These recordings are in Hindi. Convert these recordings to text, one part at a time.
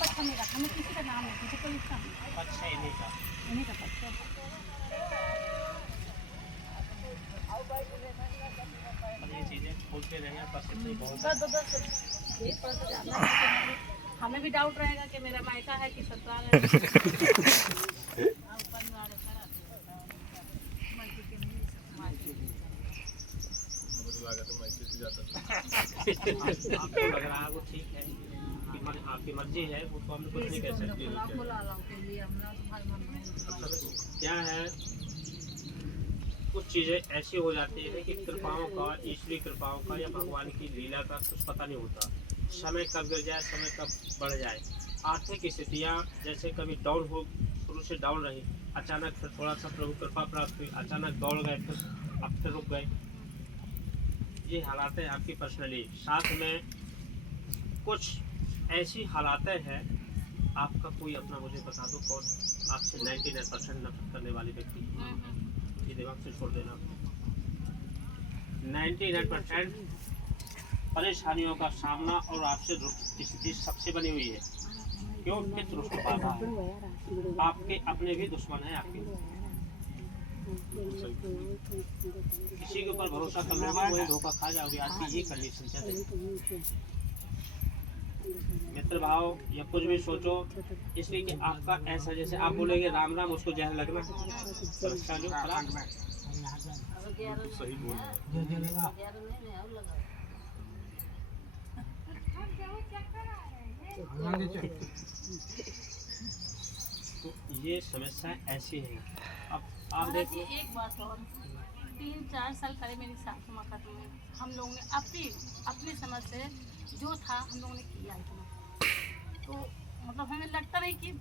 पक्का नहीं रखा, मैं किसी का नाम नहीं पूछा, कोई इसका अच्छा इन्हीं का पक्का। अब ये चीज़ें खोलते रहें बस इतनी बहुत बस यही थोड़ा सा जानना है कि हमें भी डाउट रहेगा कि मेरा मायका है कि ससुराल है। आपको लग रहा है वो ठीक है कि आपकी मर्जी है, वो तो हम कुछ नहीं कह सकते। क्या है, कुछ चीज़ें ऐसी हो जाती है कि कृपाओं का, ईश्वरी कृपाओं का या भगवान की लीला का कुछ पता नहीं होता। समय कब गिर जाए, समय कब बढ़ जाए। आर्थिक स्थितियाँ जैसे कभी डाउन हो, शुरू से डाउन रही, अचानक फिर थोड़ा सा प्रभु कृपा प्राप्त हुई, अचानक दौड़ गए, फिर अब फिर रुक गए। ये हालातें आपकी पर्सनली, साथ में कुछ ऐसी हालातें हैं। आपका कोई अपना मुझे बता दो कौन आपसे 99% नफरत करने वाले व्यक्ति, ये दिमाग से छोड़ देना। 99% परेशानियों का सामना और आपसे स्थिति सबसे बनी हुई है। क्यों? पितृ रुष्ट बाधा है, आपके अपने भी दुश्मन है आपके। किसी के ऊपर भरोसा कर लोगे वही धोखा खा जाओगे। आज की ये कंडीशन चल रही है। मित्र भाव या कुछ भी सोचो, इसलिए कि आपका ऐसा, जैसे आप बोलेंगे राम राम, उसको जहर लगना, समस्या जो खराब सही बोल रहे हैं। तो ये समस्या ऐसी है। अब आप देखिए, एक बात और, 3-4 साल पहले मेरी सासू माँ खत्म हुई, हम लोगों ने अपनी समझ से जो था हम लोगों ने किया इतना, तो मतलब हमें लगता नहीं कि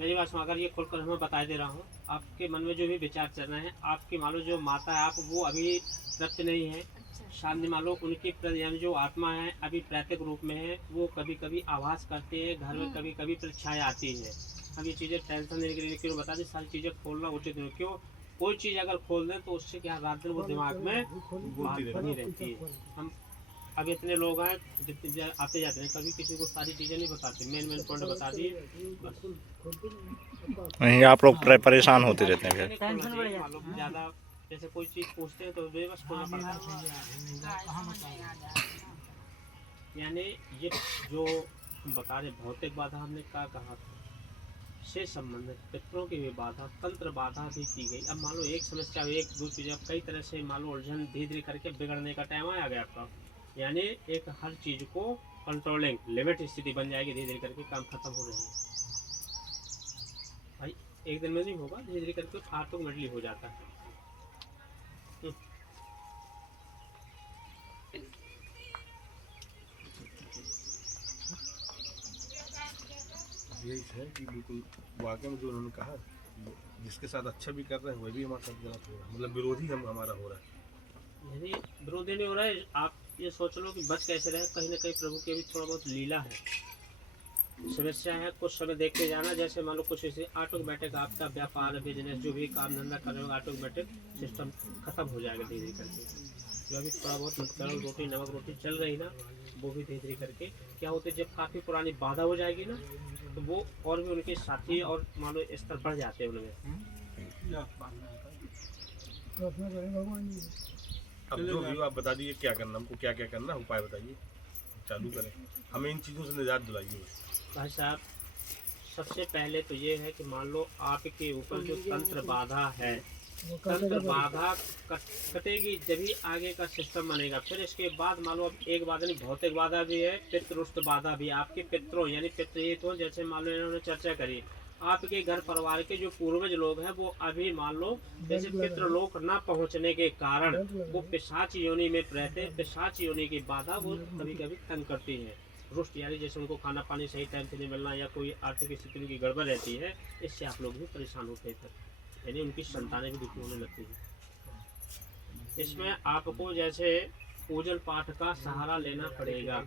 मेरी बात सुनो, अगर ये खोलकर मैं बता दे रहा हूँ, आपके मन में जो भी विचार चल रहे हैं, आपकी मान लो जो माता है आप, वो अभी तृप्त नहीं है। शांति मान लो उनकी यानी जो आत्मा है अभी प्रैतिक रूप में है, वो कभी कभी आवाज़ करती है घर में, कभी कभी परीक्षाएँ आती है। अब ये चीज़ें टेंशन लेने के लिए क्यों बता दें, सारी चीज़ें खोलना उचित नहीं। क्यों? कोई चीज़ अगर खोल दें तो उससे क्या रात दिन वो दिमाग में बात बनी रहती है। हम अब इतने लोग हैं जितने आते जाते हैं, कभी किसी को सारी चीज़ें नहीं बताते, मेन पॉइंट बता दिए बस। नहीं, आप लोग परेशान होते रहते हैं फिर। मालूम ज़्यादा जैसे कोई चीज़ पूछते हैं तो बेबस खोलना पड़ता है। यानी ये जो हम बता रहे भौतिक बाधा, हमने क्या कहा से संबंधित पितरों की भी बाधा, तंत्र बाधा भी की गई। अब मान लो एक समस्या, एक दो चीज़ें कई तरह से मान लो उलझन धीरे धीरे करके बिगड़ने का टाइम आ गया आपका। यानी एक हर चीज़ को कंट्रोलिंग लिमिट स्थिति बन जाएगी, धीरे धीरे करके काम खत्म हो रही है भाई। एक दिन में नहीं होगा, धीरे धीरे करके ऑटोमेटिकली हो जाता है। यही है कि बिल्कुल वाकई में जो उन्होंने कहा, जिसके साथ अच्छा भी कर रहे हैं वही भी हमारे साथ गलत हो रहा है, मतलब विरोधी हमारा हो रहा है। यानी विरोधी नहीं हो रहा है। आप ये सोच लो कि बच कैसे रहे, कहीं ना कहीं प्रभु की भी थोड़ा बहुत लीला है, समस्या है। कुछ समय देख के जाना, जैसे मान लो कुछ ऐसे ऑटोमेटिक आपका व्यापार बिजनेस जो भी काम धंधा कर रहे हो, ऑटोमेटिक सिस्टम खत्म हो जाएगा धीरे धीरे करके। जो अभी थोड़ा बहुत सरल रोटी नमक रोटी चल रही ना, वो भी धीरे धीरे करके क्या होते है, जब काफ़ी पुरानी बाधा हो जाएगी ना, तो वो और भी उनके साथी और मान लो स्तर बढ़ जाते हैं उनमें। अब जो भी हो आप बता दीजिए क्या करना, हमको क्या क्या करना, उपाय बताइए, चालू करें, हमें इन चीज़ों से निजात दिलाइए। भाई साहब, सबसे पहले तो ये है कि मान लो आपके ऊपर जो तंत्र बाधा है, तंत्र बाधा कटेगी जभी आगे का सिस्टम बनेगा। फिर इसके बाद मान लो अब एक बाधा नहीं, भौतिक बाधा भी है, पितृष्ट बाधा भी। आपके पितरों यानी पितृहित हो, जैसे मान लो इन्होंने चर्चा करी, आपके घर परिवार के जो पूर्वज लोग हैं वो अभी मान लो जैसे पितृलोक ना पहुंचने के कारण वो पिशाच योनि में रहते, पिशाच योनि की बाधा वो कभी कभी तंग करती है। रुष्ट यानी जैसे उनको खाना पानी सही टाइम से नहीं मिलना या कोई आर्थिक स्थिति उनकी गड़बड़ रहती है, इससे आप लोग भी परेशान होते हैं, यानी उनकी संतानें भी दुखी होने लगती हैं। इसमें आपको जैसे पूजन पाठ का सहारा लेना पड़ेगा,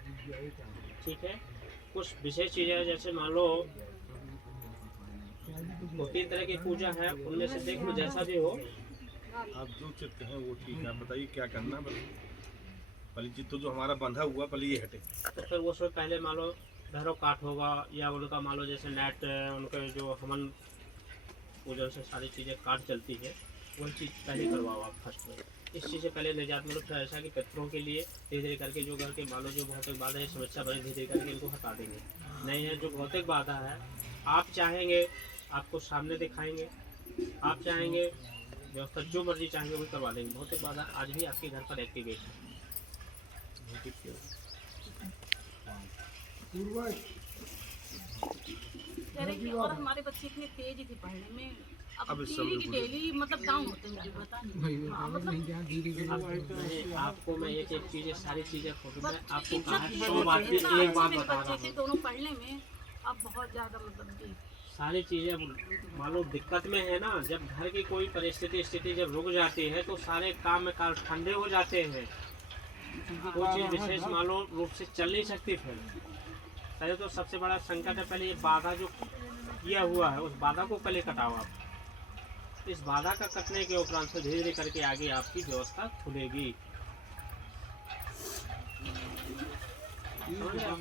ठीक है। कुछ विशेष चीज़ें जैसे मान लो 2-3 तरह की पूजा है, उनमें से देख लो जैसा भी हो। आप जो चित्त कहें वो ठीक है, आप बताइए क्या करना है। पहले चित्त जो हमारा बंधा हुआ पहले ये हटे। तो फिर वो सब पहले मान लो भैरव काट होगा या उनका मान लो जैसे नेट उनके जो हवन पूजन से सारी चीज़ें काट चलती है, वही चीज़ पहले करवाओ आप फर्स्ट में। इस चीज़ से पहले निजात मतलब फिर ऐसा कि पितरों के लिए धीरे धीरे करके जो घर के मान लो जो भौतिक बाधा है समस्या बने धीरे धीरे करके इनको हटा देंगे। नहीं है जो भौतिक बाधा है आप चाहेंगे आपको सामने दिखाएंगे, आप चाहेंगे व्यवस्था जो मर्जी चाहेंगे वो करवा देंगे। भौतिक बाधा आज भी आपके घर पर एक्टिवेट है। कह रहे कि और हमारे बच्चे इतने तेज थी पढ़ने में, अब अब इस समय डेली की डेली मतलब डाउन होते हैं पता नहीं। हाँ, मतलब आपको मैं एक एक चीज़ें सारी चीज़ें फोटो में आपको इतना कहा तेज 100 बात की इतना एक बात अच्छे बता बच्चे रहा थे हूँ। दोनों पढ़ने में, अब बहुत ज़्यादा मतलब कि सारी चीज़ें मान लो दिक्कत में है ना, जब घर की कोई परिस्थिति स्थिति जब रुक जाती है तो सारे काम में कार ठंडे हो जाते हैं। कोई चीज़ विशेष मान लो रूप से चल नहीं सकती। फिर पहले तो सबसे बड़ा संकट है, पहले ये बाधा जो किया हुआ है उस बाधा को पहले कटाओ आप। इस बाधा का कटने के उपरांत से धीरे धीरे करके आगे आपकी व्यवस्था खुलेगी। समझ रहे आप?